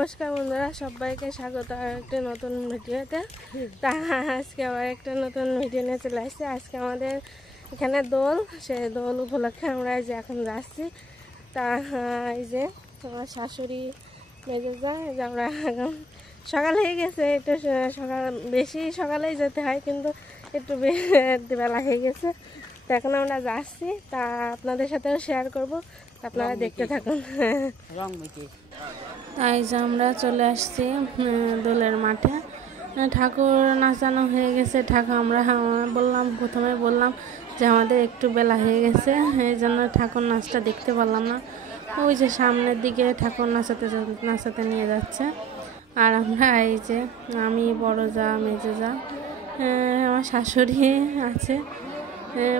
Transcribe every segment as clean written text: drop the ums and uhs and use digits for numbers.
নমস্কার বন্ধুরা, সবাইকে স্বাগত আর একটা নতুন ভিডিওতে। তা আজকে আবার একটা নতুন ভিডিও নিয়ে চলে আসছি। আজকে আমাদের এখানে দোল, সেই দোল উপলক্ষে আমরা এই যে এখন যাচ্ছি। তা এই যে আমার শাশুড়ি মেজেজা, এই যে আমরা এখন সকাল হয়ে গেছে, একটু সকাল বেশি সকালেই যেতে হয়, কিন্তু একটু বেলা হয়ে গেছে। তো এখন আমরা যাচ্ছি, তা আপনাদের সাথেও শেয়ার করব, আপনারা দেখতে থাকুন। তাই যে আমরা চলে আসছি দোলের মাঠে। ঠাকুর নাচানো হয়ে গেছে। আমরা প্রথমে বললাম যে আমাদের একটু বেলা হয়ে গেছে, এই জন্য ঠাকুর নাচটা দেখতে পারলাম না। ওই যে সামনের দিকে ঠাকুর নাচাতে নিয়ে যাচ্ছে। আর আমরা এই যে আমি, বড় যা, মেজো যা, আমার শাশুড়ি আছে।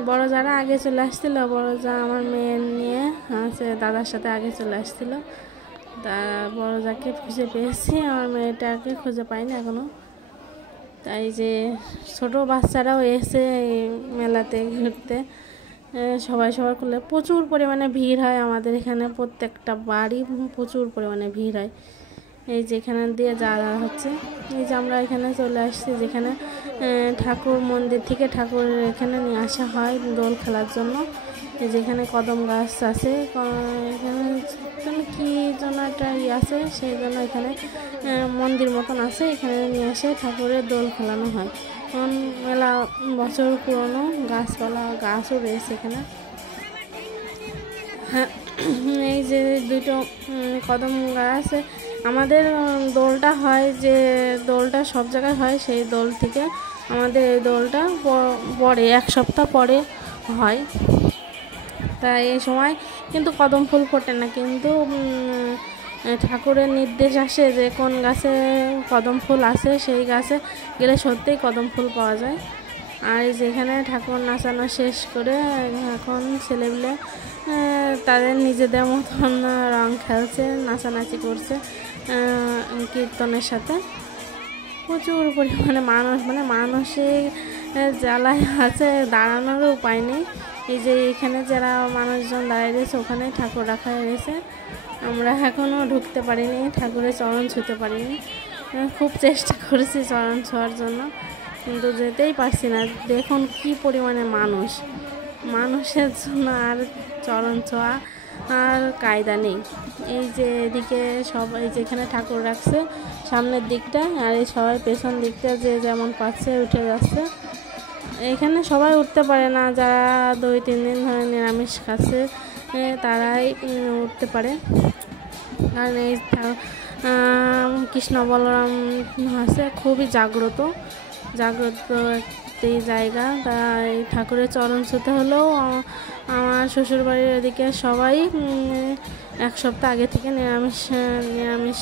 বড় যারা আগে চলে আসছিল, বড় যা আমার মেয়ে নিয়ে আছে, দাদার সাথে আগে চলে আসছিল। তা বড় যাকে খুঁজে পেয়েছি, আমার মেয়েটাকে খুঁজে পাইনি এখনো। তাই যে ছোট বাচ্চারাও এসে এই মেলাতে ঘুরতে, সবাই করলে প্রচুর পরিমাণে ভিড় হয় আমাদের এখানে। প্রত্যেকটা বাড়ি প্রচুর পরিমাণে ভিড় হয়। এই যে এখানে দিয়ে যাওয়া হচ্ছে। এই যে আমরা এখানে চলে আসছি, যেখানে ঠাকুর মন্দির থেকে ঠাকুর এখানে নিয়ে আসা হয় দোল খেলার জন্য। যেখানে কদম গাছ আছে, এখানে কি জন্য একটা আছে, সেই জন্য এখানে মন্দির মতন আছে, এখানে নিয়ে এসে ঠাকুরের দোল খেলানো হয়। কারণ মেলা বছর পুরনো, গাছও রয়েছে এখানে। হ্যাঁ, এই যে দুটো কদম গাছ আছে। আমাদের দোলটা হয়, যে দোলটা সব জায়গায় হয়, সেই দোল থেকে আমাদের এই দোলটা পরে এক সপ্তাহ পরে হয়। তাই এই সময় কিন্তু কদম ফুল ফোটে না, কিন্তু ঠাকুরের নির্দেশ আসে যে কোন গাছে কদম ফুল আছে, সেই গাছে গেলে সত্যিই কদম ফুল পাওয়া যায়। আর যেখানে ঠাকুর নাচানো শেষ করে এখন ছেলেগুলো তাদের নিজেদের মতন রং খেলছে, নাচানাচি করছে কীর্তনের সাথে। প্রচুর পরিমাণে মানুষের জ্বালায় আছে, দাঁড়ানোরও উপায় নেই। এই যে এখানে যারা মানুষজন দাঁড়িয়ে রয়েছে, ওখানে ঠাকুর রাখা হয়েছে। আমরা এখনও ঢুকতে পারিনি, ঠাকুরের চরণ ছুঁতে পারিনি। খুব চেষ্টা করেছি চরণ ছোঁয়ার জন্য, কিন্তু যেতেই পারছি না। দেখুন কি পরিমাণে মানুষের জন্য আর চরণ ছোঁয়া আর কায়দা নেই। এই যে এদিকে সবাই যেখানে ঠাকুর রাখছে সামনের দিকটা, আর এই সবাই পেছন দিকটা যে যেমন পাচ্ছে উঠে যাচ্ছে। এখানে সবাই উঠতে পারে না, যারা 2-3 দিন ধরে নিরামিষ খাচ্ছে তারাই উঠতে পারে। কারণ এই কৃষ্ণ বলরাম আছে, খুবই জাগ্রত একটি জায়গা। তাই ঠাকুরের চরণ ছুঁতে হলেও আমার শ্বশুরবাড়ির এদিকে সবাই এক সপ্তাহ আগে থেকে নিরামিষ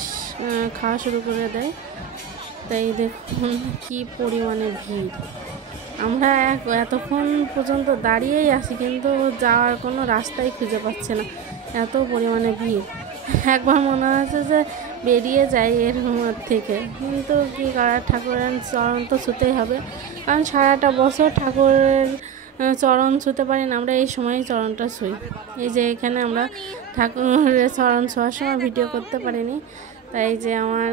খাওয়া শুরু করে দেয়। তাই দেখুন কি পরিমাণে ভিড়। আমরা এতক্ষণ পর্যন্ত দাঁড়িয়েই আছি, কিন্তু যাওয়ার কোনো রাস্তাই খুঁজে পাচ্ছি না, এত পরিমাণে ভিড়। একবার মনে হচ্ছে যে বেরিয়ে যাই এর থেকে, কিন্তু কী করার, ঠাকুরের চরণ তো ছুঁতেই হবে। কারণ সারাটা বছর ঠাকুরের চরণ ছুঁতে পারি না, আমরা এই সময়ই চরণটা ছুঁই। এই যে এখানে আমরা ঠাকুরের চরণ ছোঁয়ার সময় ভিডিও করতে পারিনি। তাই যে আমার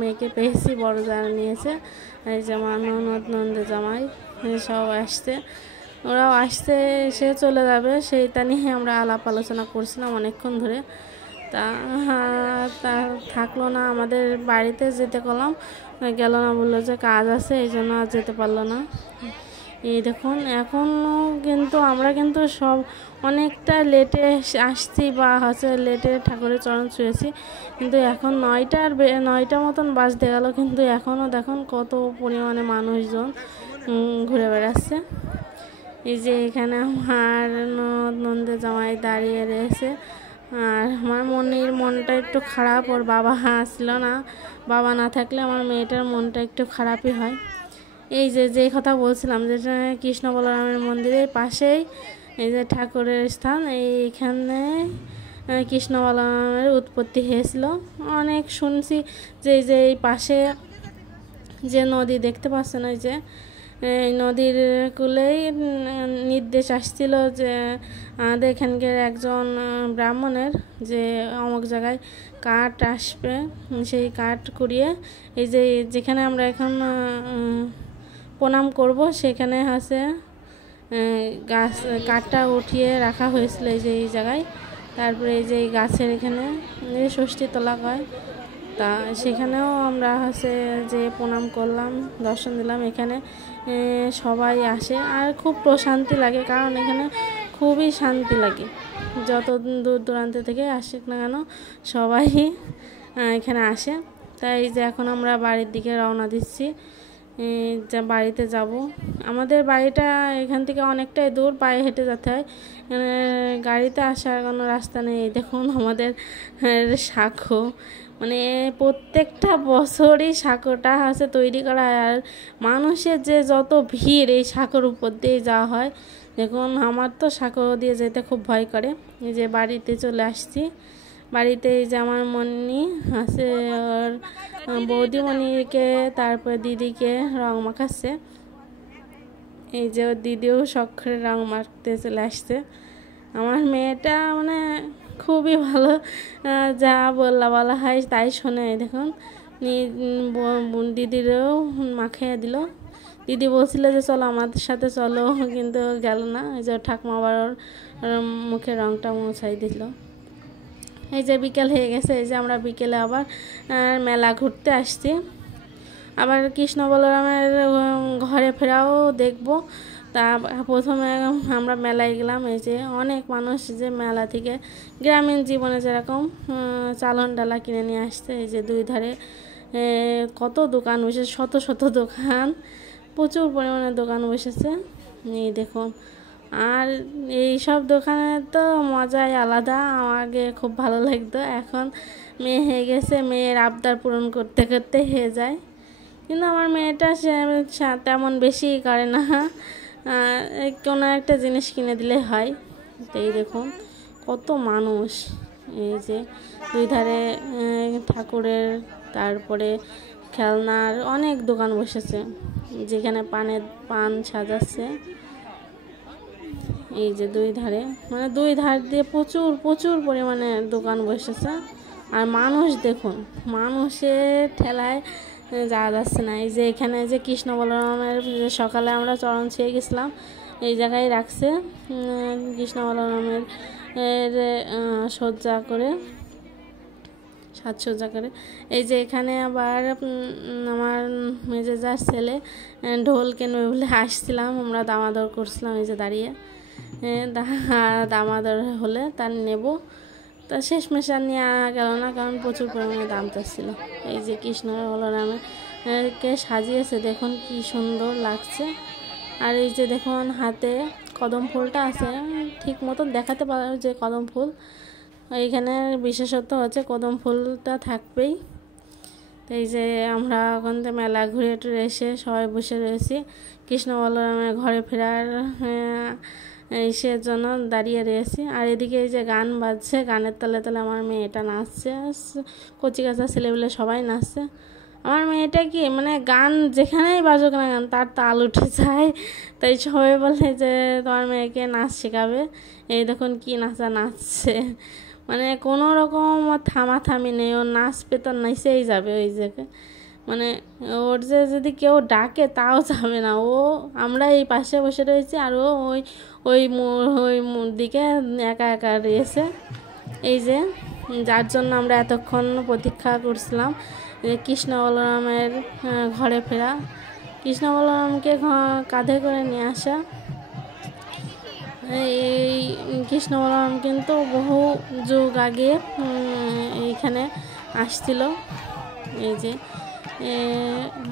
মেয়েকে পেয়েছি, বড় যারা নিয়েছে। এই যে আমার নন্দে জামাই সব আসছে, ওরাও আসতে এসে চলে যাবে, সেইটা নিয়ে আমরা আলাপ আলোচনা করছিলাম অনেকক্ষণ ধরে। তা থাকলো না, আমাদের বাড়িতে যেতে করলাম, গেল না, বললো যে কাজ আছে, এই জন্য আর যেতে পারলো না। এই দেখুন এখনও কিন্তু আমরা কিন্তু সব অনেকটা লেটে আসছি, বা লেটে ঠাকুরের চরণ ছুঁয়েছি, কিন্তু এখন 9টা মতন বাজতে গেল, কিন্তু এখনও দেখুন কত পরিমাণে মানুষজন ঘুরে বেড়াচ্ছে। এই যে এখানে আমার নন্দে জামাই দাঁড়িয়ে রয়েছে। আর আমার মনটা একটু খারাপ, ওর বাবা আসছিল না। বাবা না থাকলে আমার মেয়েটার মনটা একটু খারাপই হয়। এই যে কথা বলছিলাম, যে কৃষ্ণ বলরামের মন্দিরের পাশেই এই যে ঠাকুরের স্থান, এইখানে কৃষ্ণ বলরামের উৎপত্তি হয়েছিল। অনেক শুনছি যে এই পাশে যে নদী দেখতে পাচ্ছেন, ওই যে এই নদীর কূলেই নির্দেশ আসছিল যে আমাদের এখানকার একজন ব্রাহ্মণের যে অমুক জায়গায় কাঠ আসবে, সেই কাঠ কুড়িয়ে এই যে যেখানে আমরা এখন প্রণাম করব সেখানে আছে গাছ কাঠটা উঠিয়ে রাখা হয়েছিল এই যে এই জায়গায়। তারপরে এই যে এই গাছের এখানে ষষ্ঠী তোলা হয়, তা সেখানেও আমরা হচ্ছে যে প্রণাম করলাম, দর্শন দিলাম। এখানে সবাই আসে আর খুব প্রশান্তি লাগে, কারণ এখানে খুবই শান্তি লাগে। যত দূর দূরান্ত থেকে আসুক না কেন সবাই এখানে আসে। তাই যে এখন আমরা বাড়ির দিকে রওনা দিচ্ছি, যা বাড়িতে যাব। আমাদের বাড়িটা এখান থেকে অনেকটাই দূর, পায়ে হেঁটে যেতে হয়, গাড়িতে আসার কোনো রাস্তা নেই। দেখুন আমাদের সাঁকো, মানে প্রত্যেকটা বছরই সাঁকোটা হচ্ছে তৈরি করা হয়। আর মানুষের যে যত ভিড় এই সাঁকোর উপর দিয়ে যাওয়া হয়, দেখুন আমার তো সাঁকো দিয়ে যেতে খুব ভয় করে। এই যে বাড়িতে চলে আসছি, বাড়িতে এই যে আমার মনি আছে, ওর বৌদিমণিকে তারপরে দিদিকে রং মাখাচ্ছে। এই যে ওর দিদিও শখ করে রং মাখতে চলে আসছে। আমার মেয়েটা মানে খুবই ভালো, যা বলা হয় তাই শোনে। দেখুন দিদিরও মাখিয়ে দিল। দিদি বলছিল যে চলো আমাদের সাথে চলো, কিন্তু গেল না। এই যে ঠাকুমা আবার মুখে রংটা মুছাই দিল। এই যে বিকেল হয়ে গেছে, এই যে আমরা বিকেলে আবার মেলা ঘুরতে আসছি। আবার কৃষ্ণ বলরামের ঘরে ফেরাও দেখব। তা প্রথমে আমরা মেলায় গেলাম। এই যে অনেক মানুষ যে মেলা থেকে গ্রামীণ জীবনে যেরকম চালন ডালা কিনে নিয়ে আসছে। এই যে দুই ধারে কত দোকান বসেছে, শত শত দোকান, প্রচুর পরিমাণে দোকান বসেছে। এই দেখুন, আর এই সব দোকানে তো মজাই আলাদা। আমাকে খুব ভালো লাগতো, এখন মেয়ে হয়ে গেছে, মেয়ের আবদার পূরণ করতে করতে হয়ে যায়। কিন্তু আমার মেয়েটা সে তেমন বেশি করে না, কোনো একটা জিনিস কিনে দিলে হয়। তো এই দেখুন কত মানুষ, এই যে দুই ধারে ঠাকুরের, তারপরে খেলনার অনেক দোকান বসেছে, যেখানে পান সাজাচ্ছে। এই যে দুই ধারে, মানে দুই ধার দিয়ে প্রচুর প্রচুর পরিমাণে দোকান বসেছে। আর মানুষ দেখুন, মানুষের ঠেলায় যাওয়া যাচ্ছে না। এই যে এখানে যে কৃষ্ণ বলরামের সকালে আমরা চরণ ছুঁয়ে গেছিলাম, এই জায়গায় রাখছে কৃষ্ণ বলরামের সজ্জা করে, সাজসজ্জা করে। এই যে এখানে আবার আমার মেজেজার ছেলে ঢোল কেনবে বলে আসছিলাম, আমরা দামাদর করছিলাম এই যে দাঁড়িয়ে। দামাদর হলে তার নেব, তা শেষমেশ আর নেওয়া গেল না, কারণ প্রচুর পরিমাণে দাম চাচ্ছিল। এই যে কৃষ্ণ বলরামের কে সাজিয়েছে, দেখুন কি সুন্দর লাগছে। আর এই যে দেখুন হাতে কদম ফুলটা আছে, ঠিক মতন দেখাতে পারো যে কদম ফুল। এইখানে বিশেষত্ব হচ্ছে কদম ফুলটা থাকবেই। তো এই যে আমরা ওখান থেকে মেলা ঘুরে টুরে এসে সবাই বসে রয়েছি, কৃষ্ণ বলরামের ঘরে ফেরার ইসের জন্য দাঁড়িয়ে রয়েছি। আর এদিকে এই যে গান বাজছে, গানের তালে তালে আমার মেয়েটা নাচছে, কচি কাঁচা ছেলেগুলো সবাই নাচছে। আমার মেয়েটা কি মানে গান যেখানেই বাজুক না গান তার তাল উঠে যায়, তাই সবাই বলে যে তোমার মেয়েকে নাচ শেখাবে। এই দেখুন কি নাচছে, মানে কোনো রকম থামাথামি নেই, ও নাচ পেতে নাচেই যাবে ওই জায়গায়। মানে ওর যে যদি কেউ ডাকে তাও যাবে না, ও আমরা এই পাশে বসে রয়েছি আর ও ওই ওই দিকে একা একা রয়েছে। এই যে যার জন্য আমরা এতক্ষণ প্রতীক্ষা করছিলাম, কৃষ্ণ বলরামের ঘরে ফেরা, কৃষ্ণ বলরামকে কাঁধে করে নিয়ে আসা। এই কৃষ্ণ বলরাম কিন্তু বহু যুগ আগে এইখানে আসছিল। এই যে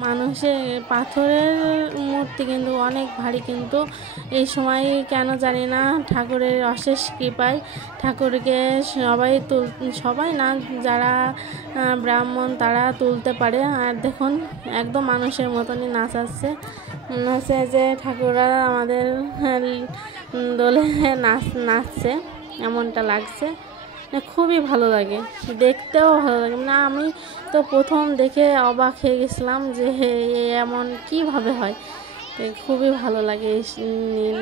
মানুষের পাথরের মূর্তি কিন্তু অনেক ভারী, কিন্তু এই সময় কেন জানি না ঠাকুরের অশেষ কৃপায় ঠাকুরকে সবাই না, যারা ব্রাহ্মণ তারা তুলতে পারে। আর দেখুন একদম মানুষের মতনই নাচাচ্ছে, মনে হচ্ছে যে ঠাকুররা আমাদের দোলে নাচছে, এমনটা লাগছে। খুবই ভালো লাগে, দেখতেও ভালো লাগে। মানে আমি তো প্রথম দেখে অবাক হয়ে গেছিলাম যে এমন কিভাবে হয়। তো খুবই ভালো লাগে এই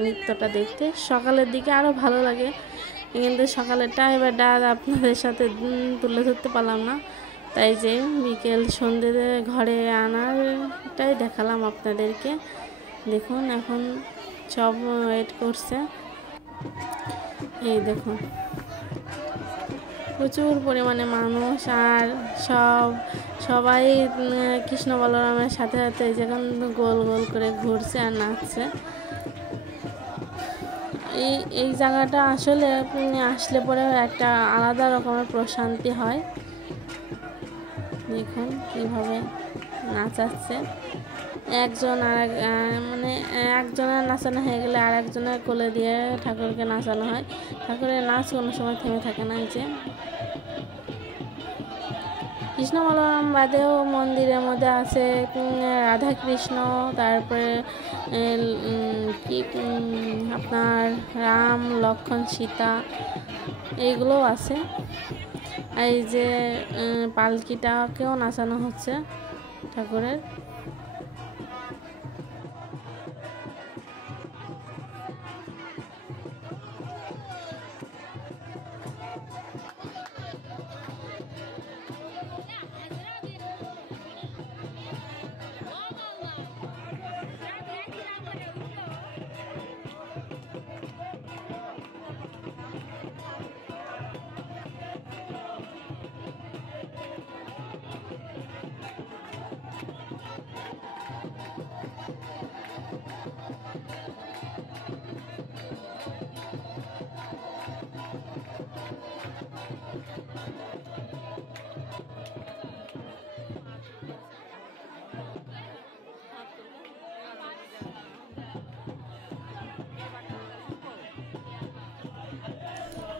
নৃত্যটা দেখতে। সকালের দিকে আরও ভালো লাগে, কিন্তু সকালেরটা এবার আপনাদের সাথে তুলে ধরতে পারলাম না, তাই যে বিকেল সন্ধ্যে ঘরে আনারটাই দেখালাম আপনাদেরকে। দেখুন এখন সব ওয়েট করছে, এই দেখুন প্রচুর পরিমাণে মানুষ, আর সবাই কৃষ্ণ বলরামের সাথে সাথে যখন গোল গোল করে ঘুরছে আর নাচছে। এই জায়গাটা আসলে আসলে পরে একটা আলাদা রকমের প্রশান্তি হয়। দেখুন কীভাবে নাচাচ্ছে, একজন আর মানে একজনের নাচানো হয়ে গেলে আর একজনের কোলে দিয়ে ঠাকুরকে নাচানো হয়। ঠাকুরের নাচ কোনো সময় থেমে থাকে না। যে কৃষ্ণ বলরাম বাদেও মন্দিরের মধ্যে আছে রাধা কৃষ্ণ, তারপরে কি আপনার রাম লক্ষ্মণ সীতা, এইগুলোও আছে। এই যে পালকিটাকেও নাচানো হচ্ছে ঠাকুরের।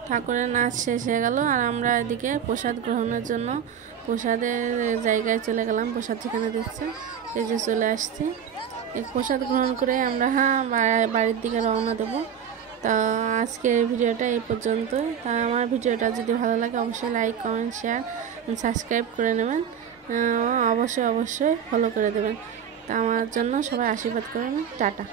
ঠাকুরের নাচ শেষ হয়ে গেল, আর আমরা এদিকে প্রসাদ গ্রহণের জন্য প্রসাদের জায়গায় চলে গেলাম। প্রসাদ যেখানে দিচ্ছে এই যে চলে আসছি। এই প্রসাদ গ্রহণ করে আমরা বাড়ির দিকে রওনা দেবো। তা আজকের ভিডিওটা এই পর্যন্তই। তা আমার ভিডিওটা যদি ভালো লাগে অবশ্যই লাইক কমেন্ট শেয়ার সাবস্ক্রাইব করে নেবেন, অবশ্যই ফলো করে দেবেন। তা আমার জন্য সবাই আশীর্বাদ করবেন। টাটা।